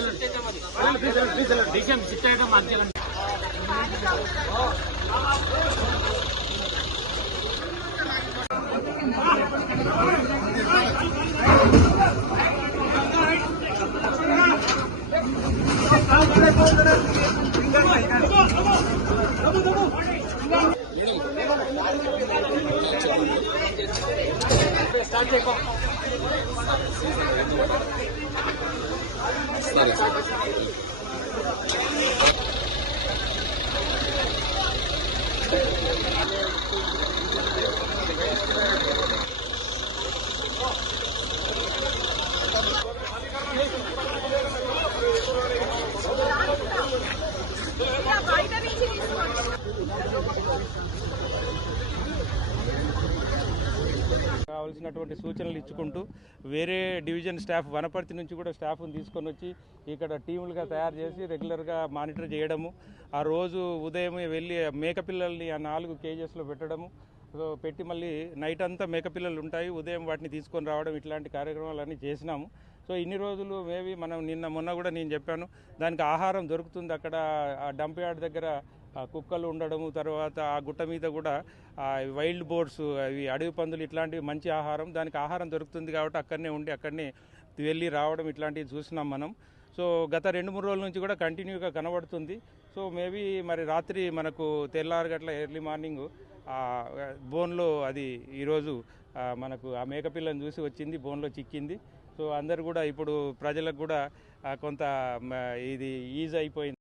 ఏదైతే మనకు వీరన్నగడ్డకు సంబంధించినటువంటి యొక్క ఆ గుట్ట ఉందో ఈ ప్రాంతం అంతా కూడా గిరిజన కావాల్సినటువంటి సూచనలు ఇచ్చుకుంటూ వేరే డివిజన్ స్టాఫ్ వనపర్తి నుంచి కూడా స్టాఫ్ని తీసుకొని వచ్చి ఇక్కడ టీములుగా తయారు చేసి రెగ్యులర్గా మానిటర్ చేయడము. ఆ రోజు ఉదయం వెళ్ళి మేకపిల్లల్ని ఆ నాలుగు కేజెస్లో పెట్టడము. సో పెట్టి మళ్ళీ నైట్ అంతా మేకపిల్లలు ఉంటాయి. ఉదయం వాటిని తీసుకొని రావడం ఇట్లాంటి కార్యక్రమాలన్నీ చేసినాము. సో ఇన్ని రోజులు మేబీ మనం నిన్న మొన్న కూడా నేను చెప్పాను దానికి ఆహారం దొరుకుతుంది అక్కడ ఆ డంప్ యార్డ్ దగ్గర కుక్కలు ఉండడం తర్వాత ఆ గుట్ట మీద కూడా వైల్డ్ బోర్డ్స్ అవి అడవి పందులు ఇట్లాంటివి మంచి ఆహారం. దానికి ఆహారం దొరుకుతుంది కాబట్టి అక్కడనే ఉండి అక్కడనే వెళ్ళి రావడం ఇట్లాంటివి చూసినాం మనం. సో గత రెండు మూడు రోజుల నుంచి కూడా కంటిన్యూగా కనబడుతుంది. సో మేబీ మరి రాత్రి మనకు తెల్లారు గట్ల ఎర్లీ మార్నింగ్ బోన్లో అది ఈరోజు మనకు ఆ మేకపిల్లని చూసి వచ్చింది బోన్లో చిక్కింది. సో అందరు కూడా ఇప్పుడు ప్రజలకు కూడా కొంత మ, ఇది ఈజ్ అయిపోయింది